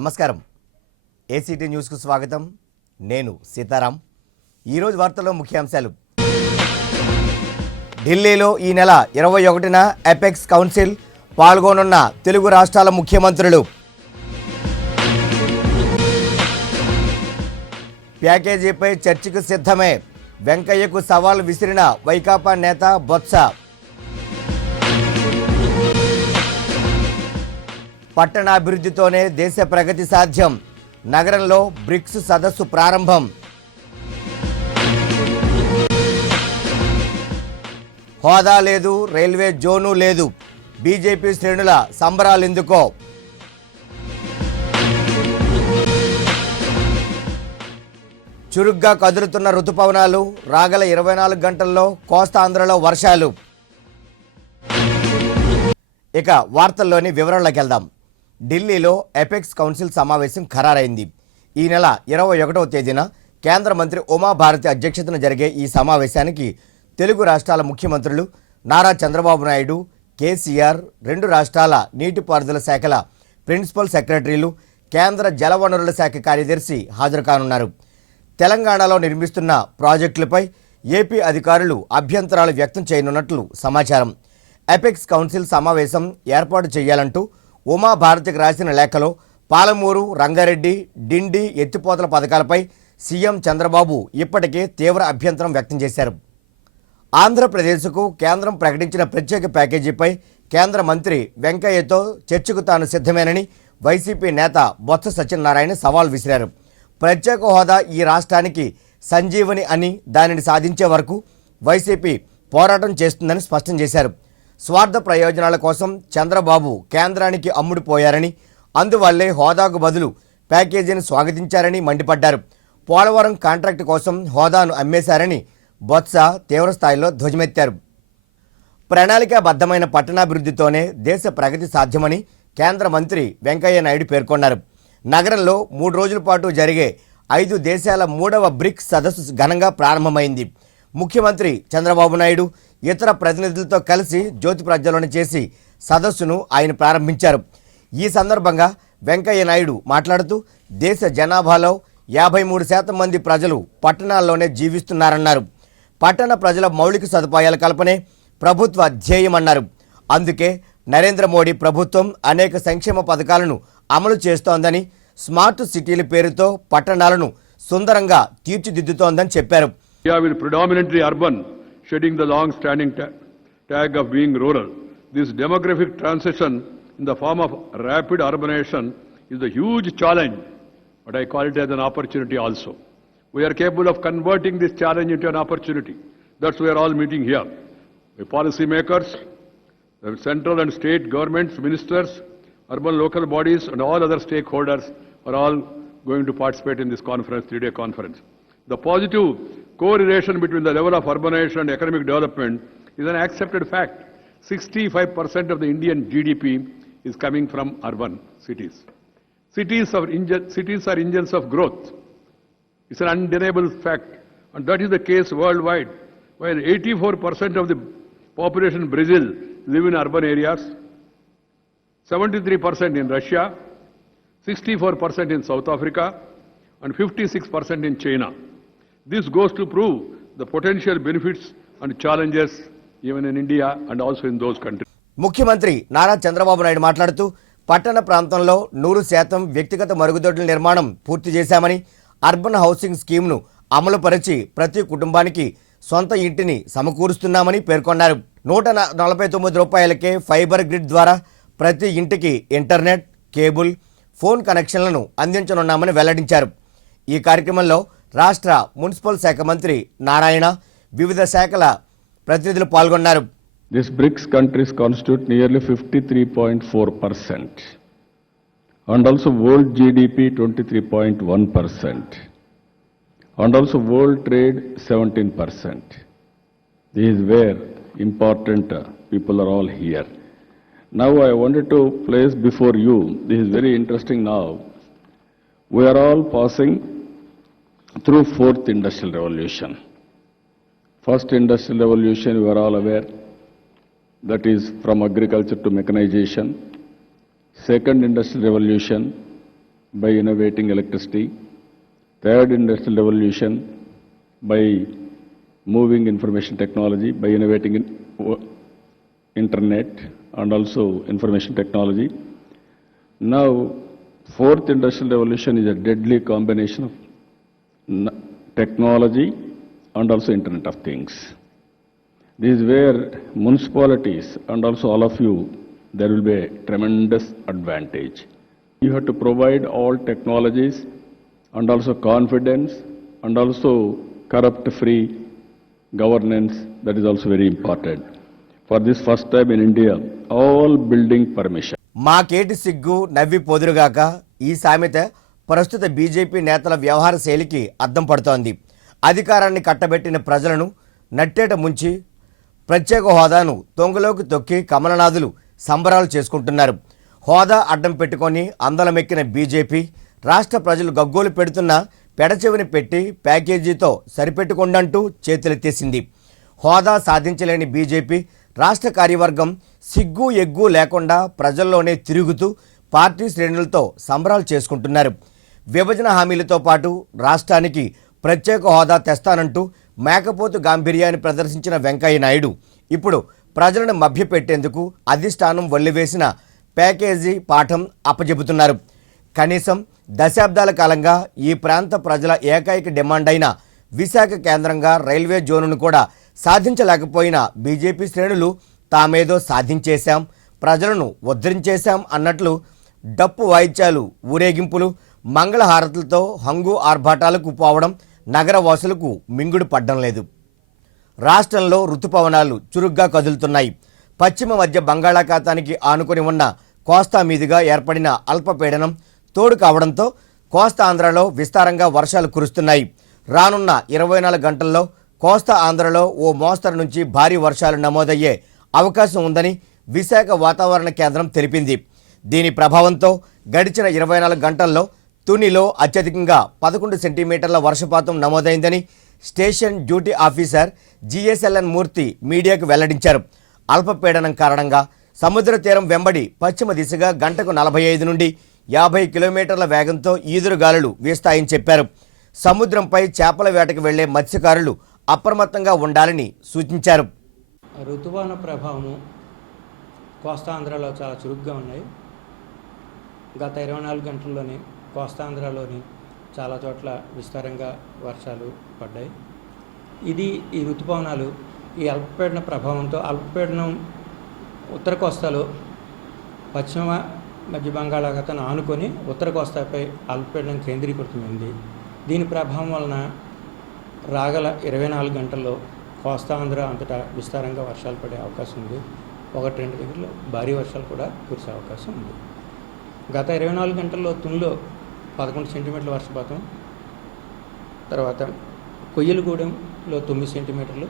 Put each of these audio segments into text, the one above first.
నమస్కారం. ఏసీటీ న్యూస్కు స్వాగతం. నేను సీతారాం. ఈరోజు వార్తల్లో ముఖ్యాంశాలు. ఢిల్లీలో ఈ నెల 21న ఎపెక్స్ కౌన్సిల్ పాల్గొనున్న తెలుగు రాష్ట్రాల ముఖ్యమంత్రులు. ప్యాకేజీపై చర్చకు సిద్ధమే. వెంకయ్యకు సవాల్ విసిరిన వైకాపా నేత బొత్స. పట్టణాభివృద్ధితోనే దేశ ప్రగతి సాధ్యం. నగరంలో బ్రిక్స్ సదస్సు ప్రారంభం. హోదా లేదు, రైల్వే జోను లేదు. బీజేపీ శ్రేణుల సంబరాలెందుకో. చురుగ్గా కదులుతున్న రుతుపవనాలు. రాగల 24 గంటల్లో కోస్తాంధ్రలో వర్షాలు. ఇక వార్తల్లోని వివరాల్లోకి వెళ్దాం. ఢిల్లీలో ఎపెక్స్ కౌన్సిల్ సమావేశం ఖరారైంది. ఈ నెల 21వ తేదీన కేంద్ర మంత్రి ఉమాభారతి అధ్యక్షతన జరిగే ఈ సమావేశానికి తెలుగు రాష్ట్రాల ముఖ్యమంత్రులు నారా చంద్రబాబు నాయుడు, కేసీఆర్, 2 రాష్ట్రాల నీటిపారుదల శాఖల ప్రిన్సిపల్ సెక్రటరీలు, కేంద్ర జలవనరుల శాఖ కార్యదర్శి హాజరు కానున్నారు. తెలంగాణలో నిర్మిస్తున్న ప్రాజెక్టులపై ఏపీ అధికారులు అభ్యంతరాలు వ్యక్తం చేయనున్నట్లు సమాచారం. ఎపెక్స్ కౌన్సిల్ సమావేశం ఏర్పాటు చేయాలంటూ ఉమాభారతికి రాసిన లేఖలో పాలమూరు, రంగారెడ్డి, డిండి ఎత్తిపోతల పథకాలపై సీఎం చంద్రబాబు ఇప్పటికే తీవ్ర అభ్యంతరం వ్యక్తం చేశారు. ఆంధ్రప్రదేశ్కు కేంద్రం ప్రకటించిన ప్రత్యేక ప్యాకేజీపై కేంద్ర మంత్రి వెంకయ్యతో చర్చకు తాను సిద్ధమేనని వైసీపీ నేత బొత్స సత్యనారాయణ సవాల్ విసిరారు. ప్రత్యేక హోదా ఈ రాష్ట్రానికి సంజీవని అని దానిని సాధించే వరకు వైసీపీ పోరాటం చేస్తుందని స్పష్టం చేశారు. స్వార్థ ప్రయోజనాల కోసం చంద్రబాబు కేంద్రానికి అమ్ముడుపోయారని, అందువల్లే హోదాకు బదులు ప్యాకేజీని స్వాగతించారని మండిపడ్డారు. పోలవరం కాంట్రాక్టు కోసం హోదాను అమ్మేశారని బొత్స తీవ్రస్థాయిలో ధ్వజమెత్తారు. ప్రణాళికాబద్ధమైన పట్టణాభివృద్ధితోనే దేశ ప్రగతి సాధ్యమని కేంద్ర మంత్రి వెంకయ్య నాయుడు పేర్కొన్నారు. నగరంలో 3 రోజుల పాటు జరిగే 5 దేశాల 3వ బ్రిక్స్ సదస్సు ఘనంగా ప్రారంభమైంది. ముఖ్యమంత్రి చంద్రబాబు నాయుడు ఇతర ప్రతినిధులతో కలిసి జ్యోతి ప్రజ్వలన చేసి సదస్సును ఆయన ప్రారంభించారు. ఈ సందర్భంగా వెంకయ్య నాయుడు మాట్లాడుతూ దేశ జనాభాలో 53% మంది ప్రజలు పట్టణాల్లోనే జీవిస్తున్నారన్నారు. పట్టణ ప్రజల మౌలిక సదుపాయాల కల్పనే ప్రభుత్వ ధ్యేయమన్నారు. అందుకే నరేంద్ర మోడీ ప్రభుత్వం అనేక సంక్షేమ పథకాలను అమలు చేస్తోందని, స్మార్ట్ సిటీల పేరుతో పట్టణాలను సుందరంగా తీర్చిదిద్దుతోందని చెప్పారు. Shedding the long-standing tag of being rural. This demographic transition in the form of rapid urbanization is a huge challenge, but I call it as an opportunity also. We are capable of converting this challenge into an opportunity. That's why we are all meeting here. The policy makers, the central and state governments, ministers, urban local bodies and all other stakeholders are all going to participate in this conference, 3-day conference. The positive correlation between the level of urbanization and economic development is an accepted fact. 65% of the Indian GDP is coming from urban cities. Cities are engines of growth. It's an undeniable fact, and that is the case worldwide. While 84% of the population in Brazil live in urban areas, 73% in Russia, 64% in South Africa, and 56% in China. This goes to prove the potential benefits and challenges even in India and also in those countries. ముఖ్యమంత్రి నారా చంద్రబాబు నాయుడు మాట్లాడుతూ పట్టణ ప్రాంతంలో 100% వ్యక్తిగత మరుగుదొడ్ల నిర్మాణం పూర్తి చేశామని, urban housing స్కీమ్ను అమలుపరిచి ప్రతి కుటుంబానికి సొంత ఇంటిని సమకూరుస్తున్నామని పేర్కొన్నారు. 149 రూపాయలకే ఫైబర్ గ్రిడ్ ద్వారా ప్రతి ఇంటికి ఇంటర్నెట్, కేబుల్, ఫోన్ కనెక్షన్లను అందించనున్నామని వెల్లడించారు. ఈ కార్యక్రమంలో రాష్ట్ర మున్సిపల్ శాఖ మంత్రి నారాయణ, వివిధ శాఖల ప్రతినిధులు పాల్గొన్నారు. These BRICS countries constitute nearly 53.4% and also world GDP 23.1% and also world trade 17%. This is where important people are all here. Now I wanted to place before you, this is very interesting now, we are all passing through 4th industrial revolution. First industrial revolution, we are all aware, that is from agriculture to mechanization. Second industrial revolution, by innovating electricity. Third industrial revolution by moving information technology, by innovating internet and also information technology. Now, fourth industrial revolution is a deadly combination of technology and also Internet of Things. This is where municipalities and also all of you, there will be a tremendous advantage. You have to provide all technologies and also confidence and also corrupt-free governance. That is also very important. For this first time in India, all building permission. మాకేటి సిగ్గు నవ్వి పొదురుగాక ఈ సామెత ప్రస్తుత BJP నేతల వ్యవహార శైలికి అద్దం పడుతోంది. అధికారాన్ని కట్టబెట్టిన ప్రజలను నట్టేట ముంచి ప్రత్యేక హోదాను తొంగలోకి తొక్కి కమలనాథులు సంబరాలు చేసుకుంటున్నారు. హోదా అడ్డం పెట్టుకొని అందలమెక్కిన బీజేపీ రాష్ట్ర ప్రజలు గగ్గోలు పెడుతున్న పెడచెవిని పెట్టి ప్యాకేజీతో సరిపెట్టుకుండంటూ చేతులెత్తేసింది. హోదా సాధించలేని బీజేపీ రాష్ట్ర కార్యవర్గం సిగ్గు ఎగ్గు లేకుండా ప్రజల్లోనే తిరుగుతూ పార్టీ శ్రేణులతో సంబరాలు చేసుకుంటున్నారు. విభజన హామీలతో పాటు రాష్ట్రానికి ప్రత్యేక హోదా తెస్తానంటూ మేకపోతు గాంభీర్యాన్ని ప్రదర్శించిన వెంకయ్య నాయుడు ఇప్పుడు ప్రజలను మభ్యపెట్టేందుకు అధిష్టానం వల్లివేసిన ప్యాకేజీ పాఠం అప్పజెబుతున్నారు. కనీసం దశాబ్దాల కాలంగా ఈ ప్రాంత ప్రజల ఏకైక డిమాండ్ అయిన విశాఖ కేంద్రంగా రైల్వే జోనును కూడా సాధించలేకపోయిన బీజేపీ శ్రేణులు తామేదో సాధించేశాం, ప్రజలను ఉద్ధరించేశాం అన్నట్లు డప్పు వాయిద్యాలు, ఊరేగింపులు, మంగళహారతులతో హంగు ఆర్భాటాలకు పోవడం నగరవాసులకు మింగుడు పడ్డం లేదు. రాష్ట్రంలో రుతుపవనాలు చురుగ్గా కదులుతున్నాయి. పశ్చిమ మధ్య బంగాళాఖాతానికి ఆనుకొని ఉన్న కోస్తా మీదుగా ఏర్పడిన అల్పపీడనం తోడు కావడంతో కోస్తా ఆంధ్రలో విస్తారంగా వర్షాలు కురుస్తున్నాయి. రానున్న 24 గంటల్లో కోస్తా ఆంధ్రలో ఓ మోస్తరు నుంచి భారీ వర్షాలు నమోదయ్యే అవకాశం ఉందని విశాఖ వాతావరణ కేంద్రం తెలిపింది. దీని ప్రభావంతో గడిచిన 24 గంటల్లో తునిలో అత్యధికంగా 11 సెంటీమీటర్ల వర్షపాతం నమోదైందని స్టేషన్ డ్యూటీ ఆఫీసర్ జిఎస్ఎల్ఎన్ మూర్తి మీడియాకు వెల్లడించారు. అల్పపీడనం కారణంగా సముద్ర తీరం వెంబడి పశ్చిమ దిశగా గంటకు 45 నుండి 50 కిలోమీటర్ల వేగంతో ఈదురుగాలులు వీస్తాయని చెప్పారు. సముద్రంపై చేపల వేటకు వెళ్లే మత్స్యకారులు అప్రమత్తంగా ఉండాలని సూచించారు. ఋతువాన ప్రభావము కోస్తాంధ్రలో చాలా చురుగ్గా ఉన్నాయి. గత 24 గంటల్లోనే కోస్తాంధ్రలోని చాలా చోట్ల విస్తారంగా వర్షాలు పడ్డాయి. ఈ ఋతుపవనాలు ఈ అల్పపీడన ప్రభావంతో అల్పపీడనం ఉత్తర కోస్తాలో పశ్చిమ మధ్య బంగాళాఖాతాన్ని ఆనుకొని ఉత్తర కోస్తాపై అల్పపీడనం కేంద్రీకృతమైంది. దీని ప్రభావం వలన రాగల 24 గంటల్లో కోస్తాంధ్ర అంతటా విస్తారంగా వర్షాలు పడే అవకాశం ఉంది. 1-2 దగ్గరలో భారీ వర్షాలు కూడా కురిసే అవకాశం ఉంది. గత 24 గంటల్లో తునిలో 11 సెంటీమీటర్ల వర్షపాతం, తర్వాత కొయ్యలగూడెంలో 9 సెంటీమీటర్లు,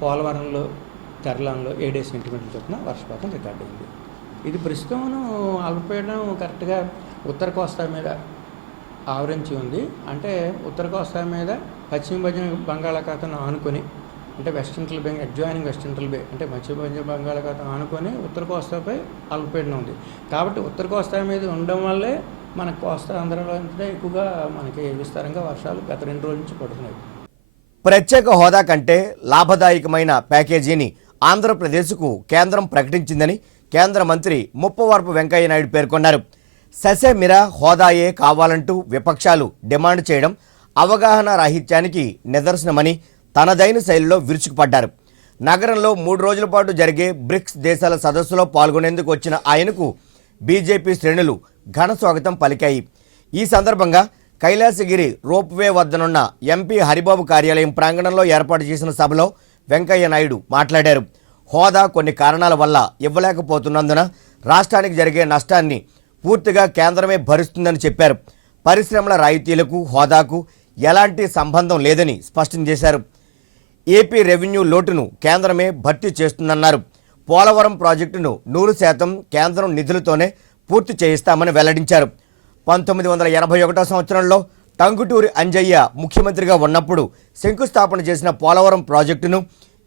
పోలవరంలో తెరలాంలో 7 సెంటీమీటర్ల చొప్పున వర్షపాతం రికార్డ్ అయింది. ఇది ప్రస్తుతం అల్పపీడనం కరెక్ట్గా ఉత్తర కోస్తా మీద ఆవరించి ఉంది. అంటే ఉత్తర కోస్తా మీద పశ్చిమ మధ్య బంగాళాఖాతాన్ని ఆనుకొని, అంటే వెస్ట్ సెంట్రల్ బే అడ్జాయినింగ్ వెస్ట్ సెంట్రల్ బే అంటే పశ్చిమ మధ్య బంగాళాఖాతం ఆనుకొని ఉత్తర కోస్తాపై అల్పపీడనం ఉంది. కాబట్టి ఉత్తర కోస్తా మీద ఉండడం వల్లే మన కోస్తా ఆంధ్రలో ఎక్కువగా మనకి విస్తారంగా వర్షాలు గత 2 రోజుల నుంచి పడుతున్నాయి. ప్రత్యేక హోదా కంటే లాభదాయకమైన ప్యాకేజీని ఆంధ్రప్రదేశ్కు కేంద్రం ప్రకటించిందని కేంద్ర మంత్రి ముప్పవరపు వెంకయ్య నాయుడు పేర్కొన్నారు. ససేమిరా హోదాయే కావాలంటూ విపక్షాలు డిమాండ్ చేయడం అవగాహన రాహిత్యానికి నిదర్శనమని తనదైన శైలిలో విరుచుకుపడ్డారు. నగరంలో 3 రోజుల పాటు జరిగే బ్రిక్స్ దేశాల సదస్సులో పాల్గొనేందుకు వచ్చిన ఆయనకు బీజేపీ శ్రేణులు ఘన స్వాగతం పలికాయి. ఈ సందర్భంగా కైలాసగిరి రోప్వే వద్దనున్న ఎంపీ హరిబాబు కార్యాలయం ప్రాంగణంలో ఏర్పాటు చేసిన సభలో వెంకయ్య నాయుడు మాట్లాడారు. హోదా కొన్ని కారణాల వల్ల ఇవ్వలేకపోతున్నందున రాష్ట్రానికి జరిగే నష్టాన్ని పూర్తిగా కేంద్రమే భరిస్తుందని చెప్పారు. పరిశ్రమల రాయితీలకు హోదాకు ఎలాంటి సంబంధం లేదని స్పష్టం చేశారు. ఏపీ రెవెన్యూ లోటును కేంద్రమే భర్తీ చేస్తుందన్నారు. పోలవరం ప్రాజెక్టును 100% కేంద్రం నిధులతోనే పూర్తి చేయిస్తామని వెల్లడించారు. 1981 సంవత్సరంలో టంగుటూరి అంజయ్య ముఖ్యమంత్రిగా ఉన్నప్పుడు శంకుస్థాపన చేసిన పోలవరం ప్రాజెక్టును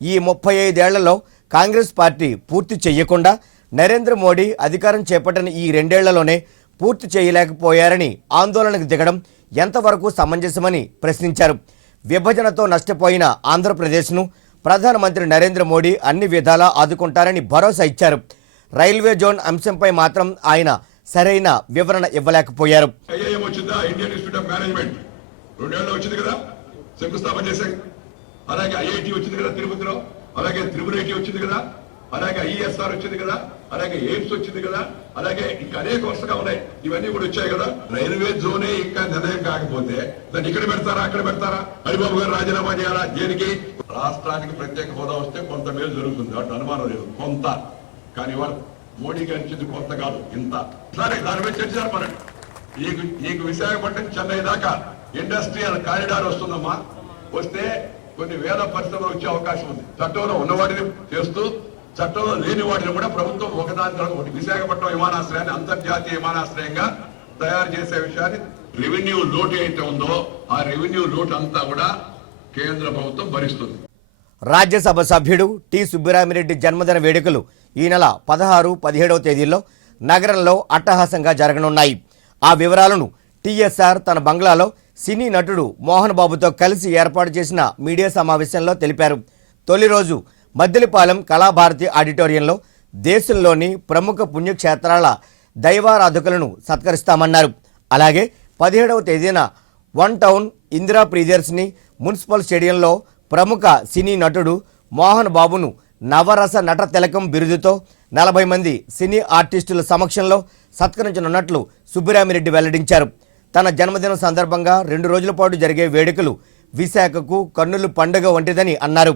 ఈ 35 ఏళ్లలో కాంగ్రెస్ పార్టీ పూర్తి చేయకుండా నరేంద్ర మోడీ అధికారం చేపట్టిన ఈ 2 ఏళ్లలోనే పూర్తి చేయలేకపోయారని ఆందోళనకు దిగడం ఎంతవరకు సమంజసమని ప్రశ్నించారు. విభజనతో నష్టపోయిన ఆంధ్రప్రదేశ్ను ప్రధానమంత్రి నరేంద్ర మోడీ అన్ని విధాలా ఆదుకుంటారని భరోసా ఇచ్చారు. రైల్వే జోన్ అంశంపై మాత్రం ఆయన సరైన వివరణ ఇవ్వలేకపోయారు. ఐఐఎం వచ్చిందా, ఇండియన్ ఇన్స్టిట్యూట్ ఆఫ్ మేనేజ్మెంట్ 2 ఏళ్ళు వచ్చింది కదా, శంకుస్థాపన చేశాం. అలాగే ఐఐటి వచ్చింది కదా తిరుపతిలో, అలాగే త్రిపుర ఐటీ వచ్చింది కదా, అలాగే ఐఎస్ఆర్ వచ్చింది కదా, అలాగే ఎయిమ్స్ వచ్చింది కదా, అలాగే ఇంకా అనేక వరుసగా ఉన్నాయి. ఇవన్నీ కూడా వచ్చాయి కదా. రైల్వే జోనే ఇంకా నిర్ణయం కాకపోతే దాన్ని ఇక్కడ పెడతారా అక్కడ పెడతారా? హరిబాబు గారు రాజీనామా చేయాలా? దేనికి? రాష్ట్రానికి ప్రత్యేక హోదా వస్తే కొంత మేలు జరుగుతుంది, అటు అనుమానం లేదు, కొంత. కానీ వాళ్ళు మోడీ గారి ఇచ్చింది కొంత కాదు, ఇంత. సరే, దాని మీద చర్చ జరపనండి. నీకు విశాఖపట్నం చెన్నై దాకా ఇండస్ట్రియల్ కారిడార్ వస్తుందమ్మా. వస్తే కొన్ని వేల పరిశ్రమలు వచ్చే అవకాశం ఉంది. చట్టంలో ఉన్నవాటిని చేస్తూ చట్టంలో లేని వాటిని కూడా ప్రభుత్వం ఒకదాని తర్వాత ఒకటి విశాఖపట్నం విమానాశ్రయాన్ని అంతర్జాతీయ విమానాశ్రయంగా తయారు చేసే విషయాన్ని, రెవెన్యూ లోటు అయితే ఉందో ఆ రెవెన్యూ లోటు అంతా కూడా కేంద్ర ప్రభుత్వం భరిస్తుంది. రాజ్యసభ సభ్యుడు టి సుబ్బిరామిరెడ్డి జన్మదిన వేడుకలు ఈ నెల 16, 17వ తేదీల్లో నగరంలో అట్టహాసంగా జరగనున్నాయి. ఆ వివరాలను టీఎస్ఆర్ తన బంగ్లాలో సినీ నటుడు మోహన్ బాబుతో కలిసి ఏర్పాటు చేసిన మీడియా సమావేశంలో తెలిపారు. తొలి రోజు మద్దిలపాలెం కళాభారతి ఆడిటోరియంలో దేశంలోని ప్రముఖ పుణ్యక్షేత్రాల దైవారాధకులను సత్కరిస్తామన్నారు. అలాగే 17వ తేదీన one town Indira Priyadarshini municipal స్టేడియంలో ప్రముఖ సినీ నటుడు మోహన్ బాబును నవరస నట తిలకం బిరుదుతో 40 మంది సినీ ఆర్టిస్టుల సమక్షంలో సత్కరించనున్నట్లు సుబ్బిరామిరెడ్డి వెల్లడించారు. తన జన్మదినం సందర్భంగా 2 రోజుల పాటు జరిగే వేడుకలు విశాఖకు కన్నులు పండుగ వంటిదని అన్నారు.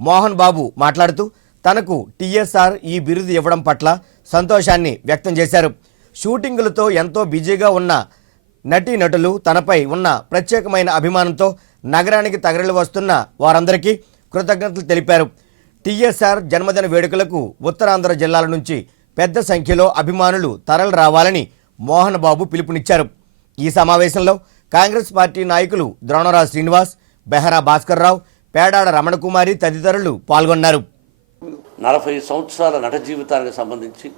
మోహన్ బాబు మాట్లాడుతూ తనకు టీఎస్ఆర్ ఈ బిరుదు ఇవ్వడం పట్ల సంతోషాన్ని వ్యక్తం చేశారు. షూటింగులతో ఎంతో బిజీగా ఉన్న నటీనటులు తనపై ఉన్న ప్రత్యేకమైన అభిమానంతో నగరానికి తరలి వస్తున్న వారందరికీ కృతజ్ఞతలు తెలిపారు. టీఎస్ఆర్ జన్మదిన వేడుకలకు ఉత్తరాంధ్ర జిల్లాల నుంచి పెద్ద సంఖ్యలో అభిమానులు తరలి రావాలని మోహన్ బాబు పిలుపునిచ్చారు. ఈ సమావేశంలో కాంగ్రెస్ పార్టీ నాయకులు ద్రోణరాజు శ్రీనివాస్, బెహరా భాస్కర్ రావు, పేడాడ రమణకుమారి తదితరులు పాల్గొన్నారు. 40 సంవత్సరాల నట జీవితానికి సంబంధించి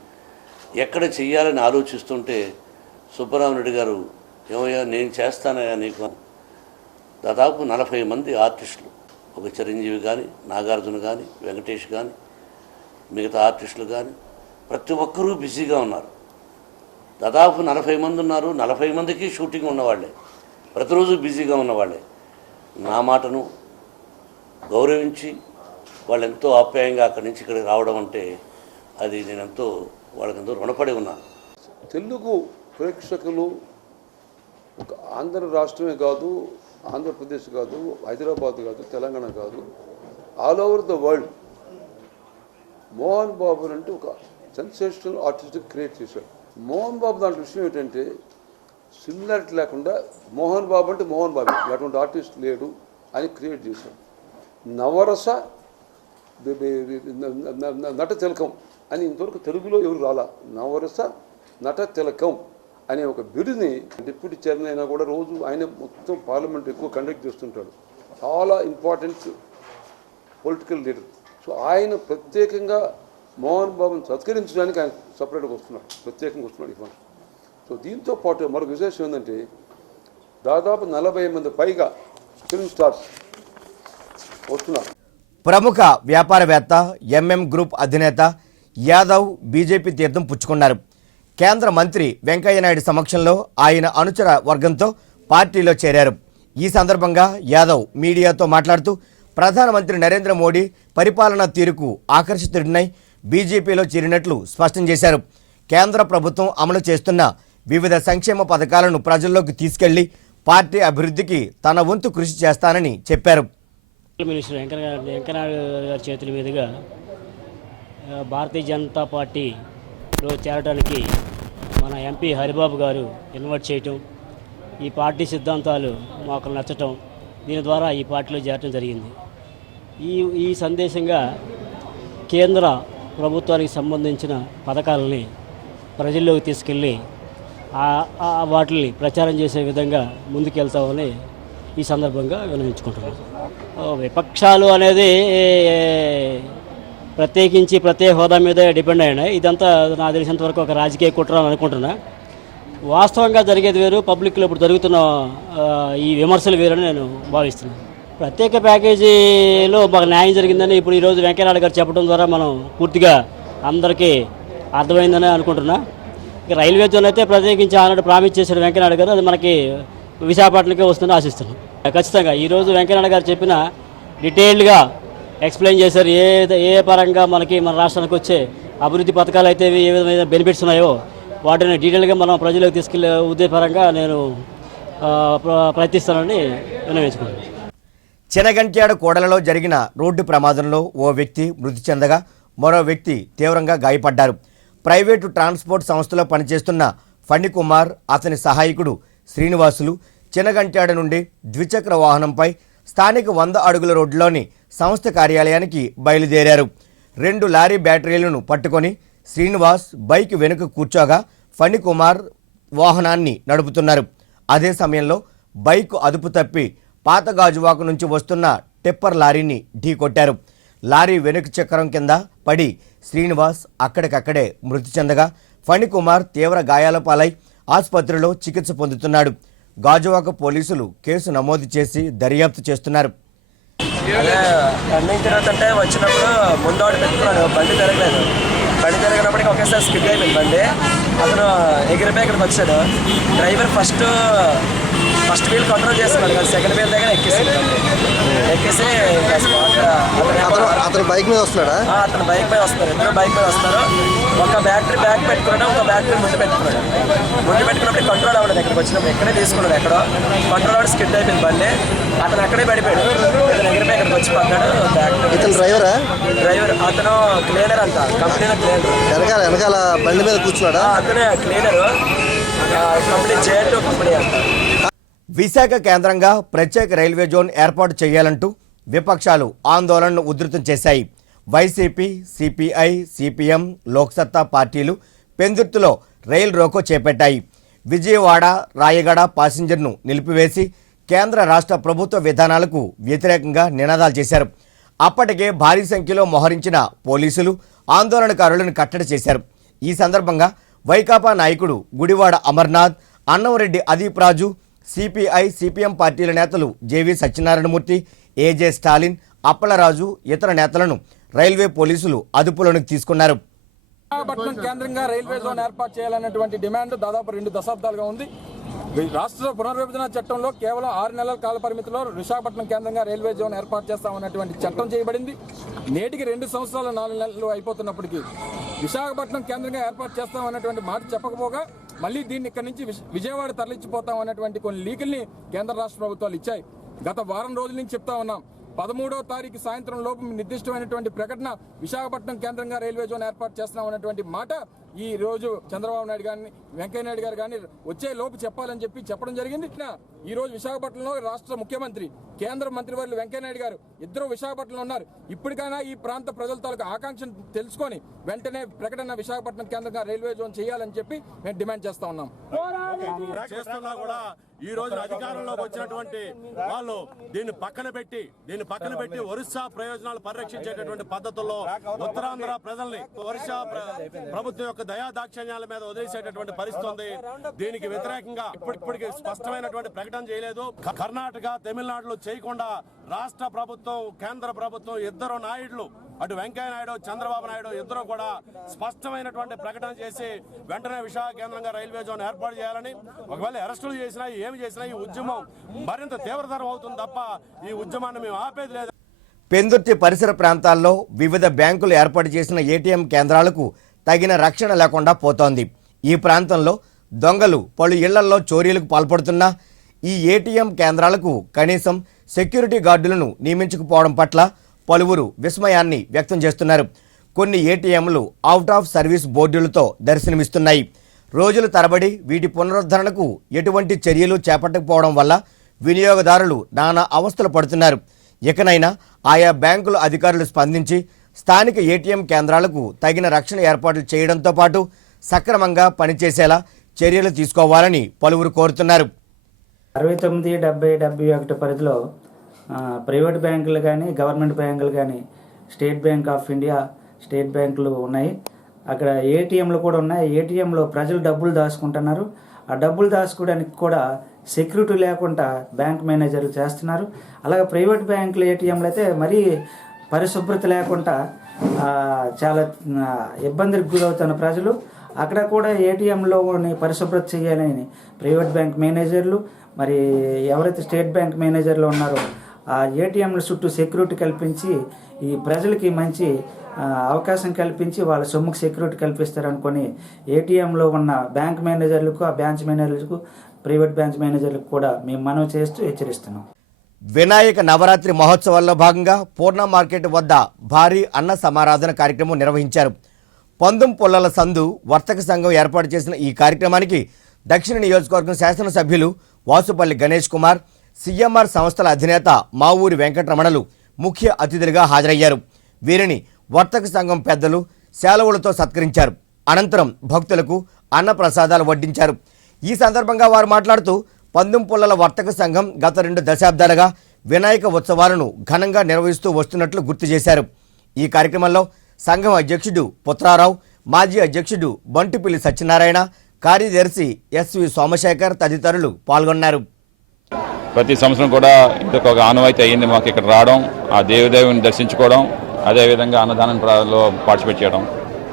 ఎక్కడ చెయ్యాలని ఆలోచిస్తుంటే సుబ్బరామరెడ్డి గారు, ఏమయ్యా నేను చేస్తానయ్యా నీకు. దాదాపు 40 మంది ఆర్టిస్టులు, ఒక చిరంజీవి కానీ, నాగార్జున కానీ, వెంకటేష్ కానీ, మిగతా ఆర్టిస్టులు కానీ ప్రతి ఒక్కరూ బిజీగా ఉన్నారు. దాదాపు 40 మంది ఉన్నారు. 40 మందికి షూటింగ్ ఉన్నవాళ్లే, ప్రతిరోజు బిజీగా ఉన్నవాళ్లే. నా మాటను గౌరవించి వాళ్ళు ఎంతో ఆప్యాయంగా అక్కడి నుంచి ఇక్కడికి రావడం అంటే అది నేనెంతో వాళ్ళకెంతో రుణపడి ఉన్నాను. తెలుగు ప్రేక్షకులు ఒక ఆంధ్ర రాష్ట్రమే కాదు, ఆంధ్రప్రదేశ్ కాదు, హైదరాబాద్ కాదు, తెలంగాణ కాదు, all over the world Mohan Babu అంటే ఒక సెన్సేషనల్ ఆర్టిస్ట్ క్రియేట్ చేశాడు. మోహన్ బాబు దాంట్లో విషయం ఏంటంటే సిమిలారిటీ లేకుండా మోహన్ బాబు అంటే మోహన్ బాబు, అటువంటి ఆర్టిస్ట్ లేడు అని క్రియేట్ చేశాడు. నవరస నట తిలకం అని ఇంతవరకు తెలుగులో ఎవరు రాలా. నవరస నట తిలకం అనే ఒక బిరుదుని డిప్యూటీ చైర్మన్ అయినా కూడా రోజు ఆయన మొత్తం పార్లమెంట్ ఎక్కువ కండక్ట్ చేస్తుంటాడు. చాలా ఇంపార్టెంట్ పొలిటికల్ లీడర్. సో ఆయన ప్రత్యేకంగా మోహన్ బాబుని సత్కరించడానికి ఆయన సపరేట్గా వస్తున్నాడు, ప్రత్యేకంగా వస్తున్నాడు ఈ ఫంక్షన్. సో దీంతో పాటు మరొక విశేషం ఏంటంటే దాదాపు 40 మంది పైగా ఫిల్మ్ స్టార్స్ వస్తున్నారు. ప్రముఖ వ్యాపారవేత్త ఎంఎం గ్రూప్ అధినేత యాదవ్ బీజేపీ తీర్థం పుచ్చుకున్నారు. కేంద్ర మంత్రి వెంకయ్యనాయుడు సమక్షంలో ఆయన అనుచర వర్గంతో పార్టీలో చేరారు. ఈ సందర్భంగా యాదవ్ మీడియాతో మాట్లాడుతూ ప్రధానమంత్రి నరేంద్ర మోడీ పరిపాలనా తీరుకు ఆకర్షితుడినై బీజేపీలో చేరినట్లు స్పష్టం చేశారు. కేంద్ర ప్రభుత్వం అమలు చేస్తున్న వివిధ సంక్షేమ పథకాలను ప్రజల్లోకి తీసుకెళ్లి పార్టీ అభివృద్ధికి తన వంతు కృషి చేస్తానని చెప్పారు. మినిస్టర్ వెంకయ్యనాయుడు గారి చేతుల మీదుగా భారతీయ జనతా పార్టీలో చేరడానికి మన ఎంపీ హరిబాబు గారు ఇన్వైట్ చేయటం, ఈ పార్టీ సిద్ధాంతాలు మాకు నచ్చటం, దీని ద్వారా ఈ పార్టీలో చేరటం జరిగింది. ఈ సందేశంగా కేంద్ర ప్రభుత్వానికి సంబంధించిన పథకాలని ప్రజల్లోకి తీసుకెళ్ళి వాటిని ప్రచారం చేసే విధంగా ముందుకెళ్తామని ఈ సందర్భంగా విన్నవించుకుంటున్నాను. విపక్షాలు అనేది ప్రత్యేకించి ప్రత్యేక హోదా మీద డిపెండ్ అయినాయి. ఇదంతా నాకు తెలిసినంత వరకు ఒక రాజకీయ కుట్ర అని అనుకుంటున్నా. వాస్తవంగా జరిగేది వేరు, పబ్లిక్లో ఇప్పుడు జరుగుతున్న ఈ విమర్శలు వేరని నేను భావిస్తున్నాను. ప్రత్యేక ప్యాకేజీలో మాకు న్యాయం జరిగిందని ఇప్పుడు ఈరోజు వెంకయ్యనాయుడు గారు చెప్పడం ద్వారా మనం పూర్తిగా అందరికీ అర్థమైందని అనుకుంటున్నా. ఇక రైల్వే జోన్ అయితే ప్రత్యేకించి ఆనాడు ప్రామిస్ చేశాడు వెంకయ్యనాయుడు గారు, అది మనకి విశాఖపట్నంకే వస్తుందని ఆశిస్తున్నాం. ఖచ్చితంగా ఈరోజు వెంకయ్యనాయుడు గారు చెప్పిన డీటెయిల్డ్గా ఎక్స్ప్లెయిన్ చేశారు. ఏ పరంగా మనకి మన రాష్ట్రానికి వచ్చే అభివృద్ధి పథకాలు అయితే ఏ విధమైన బెనిఫిట్స్ ఉన్నాయో వాటిని డీటెయిల్గా మనం ప్రజలకు తీసుకెళ్లే ఉద్దేశపరంగా నేను ప్రయత్నిస్తానని విన్నవించుకున్నాను. చినగంట్యాడ కూడలలో జరిగిన రోడ్డు ప్రమాదంలో ఓ వ్యక్తి మృతి చెందగా మరో వ్యక్తి తీవ్రంగా గాయపడ్డారు. ప్రైవేటు ట్రాన్స్పోర్ట్ సంస్థలో పనిచేస్తున్న ఫణికుమార్, అతని సహాయకుడు శ్రీనివాసులు చినగంట్యాడ నుండి ద్విచక్ర వాహనంపై స్థానిక 100 అడుగుల రోడ్డులోని సంస్థ కార్యాలయానికి బయలుదేరారు. 2 లారీ బ్యాటరీలను పట్టుకొని శ్రీనివాస్ బైక్ వెనుక కూర్చోగా ఫణికుమార్ వాహనాన్ని నడుపుతున్నారు. అదే సమయంలో బైక్ అదుపు తప్పి పాతగాజువాకు నుంచి వస్తున్న టిప్పర్ లారీని ఢీకొట్టారు. లారీ వెనుక చక్రం కింద పడి శ్రీనివాస్ అక్కడికక్కడే మృతి చెందగా ఫణికుమార్ తీవ్ర గాయాల పాలై ఆసుపత్రిలో చికిత్స పొందుతున్నాడు. గాజువాక పోలీసులు కేసు నమోదు చేసి దర్యాప్తు చేస్తున్నారు. అదే రన్నింగ్ తిరుగుతుంటే వచ్చినప్పుడు ముందోడు పెట్టుకున్నాడు, బండి తిరగలేదు. బండి తిరగనప్పటికీ ఒకేసారి స్కిడ్ అయిపోయింది బండి. అతను ఎగిరిపోయి ఇక్కడికి వచ్చాడు. డ్రైవర్ ఫస్ట్ వీల్ కంట్రోల్ చేస్తున్నాడు కదా, సెకండ్ వీల్ దగ్గర ఎక్కేసి అతను బైక్ మీద వస్తున్నాడా? అతను బైక్ మీద వస్తారు, ఇద్దరు బైక్ మీద వస్తారు. ఒక బ్యాటరీ బ్యాక్ పెట్టుకున్నాడు, ఒక బ్యాటరీ ముందు పెట్టుకున్నాడు. ముందు పెట్టుకున్నప్పుడు కంట్రోల్ అవ్వలేదు, ఇక్కడికి వచ్చినప్పుడు ఎక్కడే తీసుకున్నాడు. ఎక్కడో కంట్రోల్ అవ్వడం స్కిడ్ అయిపోయింది బండి. అతను అక్కడే పడిపోయాడు. ఇతను ఎగిరిపోయి ఇక్కడికి వచ్చి పడ్డాడు. ఇతను డ్రైవర్, అతను క్లీనర్ అంట, కంపెనీలో క్లీనర్. వెనకాల బండి మీద కూర్చున్నాడా? అతనే క్లీనర్, కంపెనీ జేఎన్ కంపెనీ అంట. విశాఖ కేంద్రంగా ప్రత్యేక రైల్వే జోన్ ఏర్పాటు చేయాలంటూ విపక్షాలు ఆందోళనను ఉధృతం చేశాయి. వైసీపీ, సిపిఐ, సిపిఎం, లోక్సత్తా పార్టీలు పెందుర్తిలో రైలు రోకో చేపట్టాయి. విజయవాడ రాయగడ ప్యాసింజర్ను నిలిపివేసి కేంద్ర రాష్ట్ర ప్రభుత్వ విధానాలకు వ్యతిరేకంగా నినాదాలు చేశారు. అప్పటికే భారీ సంఖ్యలో మోహరించిన పోలీసులు ఆందోళనకారులను కట్టడి చేశారు. ఈ సందర్భంగా వైకాపా నాయకుడు గుడివాడ అమర్నాథ్, అన్నంరెడ్డి అదీప్ రాజు, సిపిఐ, సిపిఎం పార్టీల నేతలు జేవి సత్యనారాయణమూర్తి, ఏజే స్టాలిన్, అప్పలరాజు, ఇతర నేతలను రైల్వే పోలీసులు అదుపులోనికి తీసుకున్నారు. విశాఖపట్నం కేంద్రంగా రైల్వే జోన్ ఏర్పాటు చేయాలన్నటువంటి డిమాండ్ దాదాపు 2 దశాబ్దాలుగా ఉంది. రాష్ట్ర పునర్విభజన చట్టంలో కేవలం 6 నెలల కాల పరిమితిలో విశాఖపట్నం కేంద్రంగా రైల్వే జోన్ ఏర్పాటు చేస్తామన్నటువంటి చట్టం చేయబడింది. నేటికి 2 సంవత్సరాల 4 నెలలు అయిపోతున్నప్పటికీ విశాఖపట్నం కేంద్రంగా ఏర్పాటు చేస్తామన్నటువంటి మాట చెప్పకపోగా మళ్ళీ దీన్ని ఇక్కడి నుంచి విజయవాడ తరలించిపోతాం అన్నటువంటి కొన్ని లీకుల్ని కేంద్ర రాష్ట్ర ప్రభుత్వాలు ఇచ్చాయి. గత వారం రోజుల నుంచి చెప్తా ఉన్నాం. 13వ తారీఖు సాయంత్రం లోపు నిర్దిష్టమైనటువంటి ప్రకటన విశాఖపట్నం కేంద్రంగా రైల్వే జోన్ ఏర్పాటు చేస్తున్నాం అన్నటువంటి మాట ఈ రోజు చంద్రబాబు నాయుడు గారిని, వెంకయ్య నాయుడు గారు కానీ వచ్చే లోపు చెప్పాలని చెప్పడం జరిగింది. ఈ రోజు విశాఖపట్నంలో రాష్ట్ర ముఖ్యమంత్రి, కేంద్ర మంత్రివర్యులు వెంకయ్య నాయుడు గారు ఇద్దరు విశాఖపట్నంలో ఉన్నారు. ఇప్పటికైనా ఈ ప్రాంత ప్రజల తాలూకు ఆకాంక్షను తెలుసుకొని వెంటనే ప్రకటన విశాఖపట్నం కేంద్రంగా రైల్వే జోన్ చేయాలని చెప్పి మేము డిమాండ్ చేస్తా ఉన్నాం. ఈ రోజు అధికారంలోకి వచ్చినటువంటి వాళ్ళు దీన్ని పక్కన పెట్టి ఒరిస్సా ప్రయోజనాలు పరిరక్షించేటటువంటి పద్ధతుల్లో ఉత్తరాంధ్ర ప్రజల్ని ఒరిస్సా ప్రభుత్వం యొక్క దయాదాక్షిణ్యాల మీద వదిలేసేటటువంటి పరిస్థితి ఉంది. దీనికి వ్యతిరేకంగా ఇప్పటికి స్పష్టమైనటువంటి ప్రకటన చేయలేదు. కర్ణాటక, తమిళనాడులో చేయకుండా రాష్ట్ర ప్రభుత్వం, కేంద్ర ప్రభుత్వం ఇద్దరు నాయుడులు, అటు వెంకయ్య నాయుడు, చంద్రబాబు నాయుడు ఇద్దరు కూడా స్పష్టమైనటువంటి ప్రకటన చేసి వెంటనే విశాఖ కేంద్రంగా రైల్వే జోన్ ఏర్పాటు చేయాలని, ఒకవేళ అరెస్టులు చేసినా ఏమి చేసినా ఈ ఉద్యమం మరింత తీవ్రతరం అవుతుంది తప్ప ఈ ఉద్యమాన్ని మేము ఆపేది లేదు. పెందుర్తి పరిసర ప్రాంతాల్లో వివిధ బ్యాంకులు ఏర్పాటు చేసిన ఏటీఎం కేంద్రాలకు తగిన రక్షణ లేకుండా పోతోంది. ఈ ప్రాంతంలో దొంగలు పలు ఇళ్లల్లో చోరీలకు పాల్పడుతున్నా ఈ ఏటీఎం కేంద్రాలకు కనీసం సెక్యూరిటీ గార్డులను నియమించకపోవడం పట్ల పలువురు విస్మయాన్ని వ్యక్తం చేస్తున్నారు. కొన్ని ఏటీఎంలు అవుట్ ఆఫ్ సర్వీస్ బోర్డులతో దర్శనమిస్తున్నాయి. రోజుల తరబడి వీటి పునరుద్ధరణకు ఎటువంటి చర్యలు చేపట్టకపోవడం వల్ల వినియోగదారులు నానా అవస్థలు పడుతున్నారు. ఇకనైనా ఆయా బ్యాంకుల అధికారులు స్పందించి స్థానిక ఏటీఎం కేంద్రాలకు తగిన రక్షణ ఏర్పాట్లు చేయడంతో పాటు సక్రమంగా పనిచేసేలా చర్యలు తీసుకోవాలని పలువురు కోరుతున్నారు. 69, 70, 71 పరిధిలో ప్రైవేట్ బ్యాంకులు కానీ, గవర్నమెంట్ బ్యాంకులు కానీ, state bank of India, state బ్యాంకులు ఉన్నాయి. అక్కడ ఏటీఎంలు కూడా ఉన్నాయి. ఏటీఎంలో ప్రజలు డబ్బులు దాచుకుంటున్నారు. ఆ డబ్బులు దాచుకోవడానికి కూడా సెక్యూరిటీ లేకుండా బ్యాంక్ మేనేజర్లు చేస్తున్నారు. అలాగే ప్రైవేట్ బ్యాంకులు ఏటీఎంలు అయితే మరీ పరిశుభ్రత లేకుండా చాలా ఇబ్బందికి గురవుతున్న ప్రజలు. అక్కడ కూడా ఏటీఎంలోని పరిశుభ్రత చేయాలని ప్రైవేట్ బ్యాంక్ మేనేజర్లు, మరి ఎవరైతే స్టేట్ బ్యాంక్ మేనేజర్లు ఉన్నారో ఆ ఏటీఎంల చుట్టూ సెక్యూరిటీ కల్పించి ఈ ప్రజలకి మంచి అవకాశం కల్పించి వాళ్ళ సొమ్ముకు సెక్యూరిటీ కల్పిస్తారనుకొని ఏటీఎంలో ఉన్న బ్యాంక్ మేనేజర్లకు, ఆ బ్రాంచ్ మేనేజర్లకు, ప్రైవేట్ బ్రాంచ్ మేనేజర్లకు కూడా మేము మనవి చేస్తూ హెచ్చరిస్తున్నాం. వినాయక నవరాత్రి మహోత్సవాల్లో భాగంగా పూర్ణ మార్కెట్ వద్ద భారీ అన్న సమారాధన కార్యక్రమం నిర్వహించారు. పందుం పుల్లల సందు వర్తక సంఘం ఏర్పాటు చేసిన ఈ కార్యక్రమానికి దక్షిణ నియోజకవర్గం శాసనసభ్యులు వాసుపల్లి గణేష్ కుమార్, సిఎంఆర్ సంస్థల అధినేత మావూరి వెంకటరమణలు ముఖ్య అతిథులుగా హాజరయ్యారు. వీరిని వర్తక సంఘం పెద్దలు శాలువలతో సత్కరించారు. అనంతరం భక్తులకు అన్న ప్రసాదాలు వడ్డించారు. ఈ సందర్భంగా వారు మాట్లాడుతూ పందుం పుల్లల వర్తక సంఘం గత 2 దశాబ్దాలుగా వినాయక ఉత్సవాలను ఘనంగా నిర్వహిస్తూ వస్తున్నట్లు గుర్తు చేశారు. ఈ కార్యక్రమంలో సంఘం అధ్యక్షుడు పుత్రారావు, మాజీ అధ్యక్షుడు బంటిపిల్లి సత్యనారాయణ, కార్యదర్శి ఎస్వి సోమశేఖర్ తదితరులు పాల్గొన్నారు. ప్రతి సంవత్సరం కూడా ఇదొక ఆనవాయితీ అయ్యింది మాకు ఇక్కడ రావడం, ఆ దేవదేవుని దర్శించుకోవడం, అదేవిధంగా అన్నదానంలో పార్టిసిపేట్ చేయడం.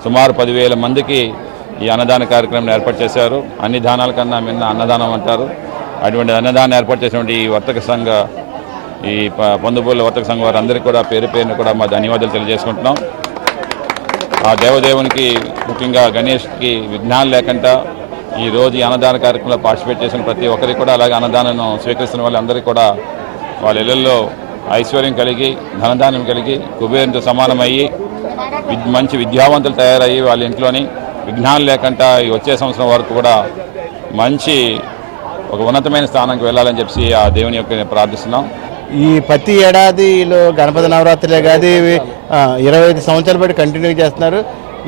సుమారు 10,000 మందికి ఈ అన్నదాన కార్యక్రమం ఏర్పాటు చేశారు. అన్ని దానాల కన్నా మిన్న అన్నదానం అంటారు. అటువంటి అన్నదానం ఏర్పాటు చేసినటువంటి ఈ వర్తక సంఘ, ఈ పందుపూల వర్తక సంఘం వారందరికీ కూడా పేరు పేరును కూడా మా ధన్యవాదాలు తెలియజేసుకుంటున్నాం. ఆ దేవదేవునికి, ముఖ్యంగా గణేష్కి విఘ్నాలు లేకుండా ఈరోజు ఈ అన్నదాన కార్యక్రమంలో పార్టిసిపేట్ చేసిన ప్రతి ఒక్కరికి కూడా, అలాగే అన్నదానం స్వీకరిస్తున్న వాళ్ళందరికీ కూడా వాళ్ళ ఇళ్లలో ఐశ్వర్యం కలిగి, ధనధాన్యం కలిగి, కుబేరంతో సమానమయ్యి మంచి విద్యావంతులు తయారయ్యి వాళ్ళ ఇంట్లోని విఘ్నాలు లేకుండా ఈ వచ్చే సంవత్సరం వరకు కూడా మంచి ఒక ఉన్నతమైన స్థానానికి వెళ్ళాలని చెప్పి ఆ దేవుని యొక్క ప్రార్థిస్తున్నాం. ఈ ప్రతి ఏడాదిలో గణపతి నవరాత్రులే కాదు, 25 సంవత్సరాలు బట్టి కంటిన్యూ చేస్తున్నారు.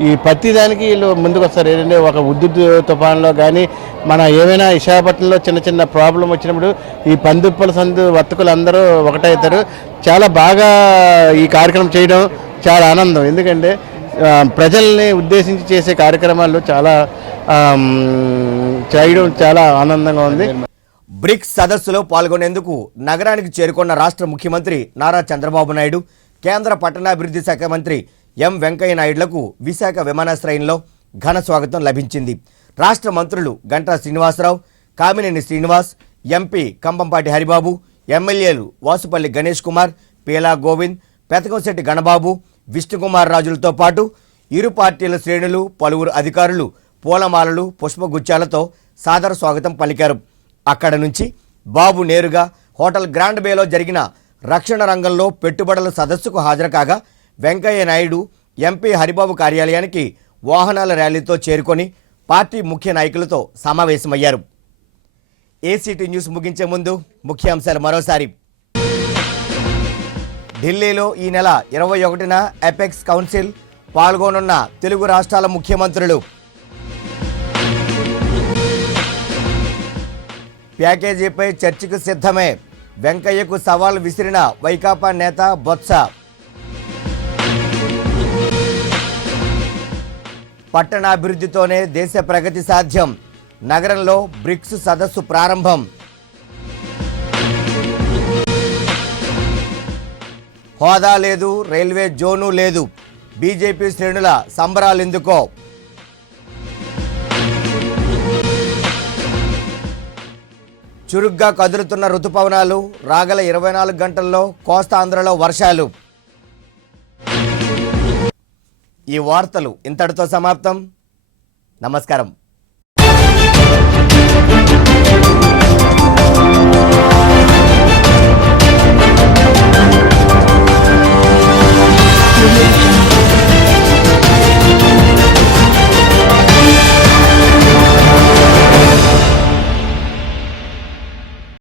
ఈ ప్రతి దానికి వీళ్ళు ముందుకు వస్తారు. ఏంటంటే ఒక ఉద్దుత్ తుఫాన్లో కానీ, మన ఏమైనా విశాఖపట్నంలో చిన్న చిన్న ప్రాబ్లం వచ్చినప్పుడు ఈ పందుప్పల సందు వర్తకులు అందరూ ఒకటవుతారు. చాలా బాగా ఈ కార్యక్రమం చేయడం చాలా ఆనందం. ఎందుకంటే ప్రజల్ని ఉద్దేశించి చేసే కార్యక్రమాలు చేయడం చాలా ఆనందంగా ఉంది. బ్రిక్స్ సదస్సులో పాల్గొనేందుకు నగరానికి చేరుకున్న రాష్ట్ర ముఖ్యమంత్రి నారా చంద్రబాబు నాయుడు, కేంద్ర పట్టణాభివృద్ధి శాఖ మంత్రి ఎం వెంకయ్య నాయుడులకు విశాఖ విమానాశ్రయంలో ఘన స్వాగతం లభించింది. రాష్ట్ర మంత్రులు గంటా శ్రీనివాసరావు, కామినేని శ్రీనివాస్, ఎంపీ కంబంపాటి హరిబాబు, ఎమ్మెల్యేలు వాసుపల్లి గణేష్ కుమార్, పీలా గోవింద్, పెతకంశెట్టి గణబాబు, విష్ణుకుమార్ రాజులతో పాటు ఇరు పార్టీల శ్రేణులు, పలువురు అధికారులు పూలమాలలు, పుష్పగుచ్చాలతో సాదర స్వాగతం పలికారు. అక్కడ నుంచి బాబు నేరుగా హోటల్ గ్రాండ్ బేలో జరిగిన రక్షణ రంగంలో పెట్టుబడుల సదస్సుకు హాజరు కాగా, వెంకయ్య నాయుడు ఎంపీ హరిబాబు కార్యాలయానికి వాహనాల ర్యాలీతో చేరుకొని పార్టీ ముఖ్య నాయకులతో సమావేశమయ్యారు. ఏసీటీ న్యూస్ ముగించే ముందు ముఖ్యాంశాలు మరోసారి. ఢిల్లీలో ఈ నెల 21న ఎపెక్స్ కౌన్సిల్, పాల్గొనున్న తెలుగు రాష్ట్రాల ముఖ్యమంత్రులు. ప్యాకేజీపై చర్చకు సిద్ధమే, వెంకయ్యకు సవాల్ విసిరిన వైకాపా నేత బొత్స. పట్టణాభివృద్ధితోనే దేశ ప్రగతి సాధ్యం, నగరంలో బ్రిక్స్ సదస్సు ప్రారంభం. హోదా లేదు, రైల్వే జోను లేదు, బీజేపీ శ్రేణుల సంబరాలెందుకో. చురుగ్గా కదులుతున్న రుతుపవనాలు, రాగల 24 గంటల్లో కోస్తాంధ్రలో వర్షాలు. ఈ వార్తలు ఇంతటితో సమాప్తం. నమస్కారం.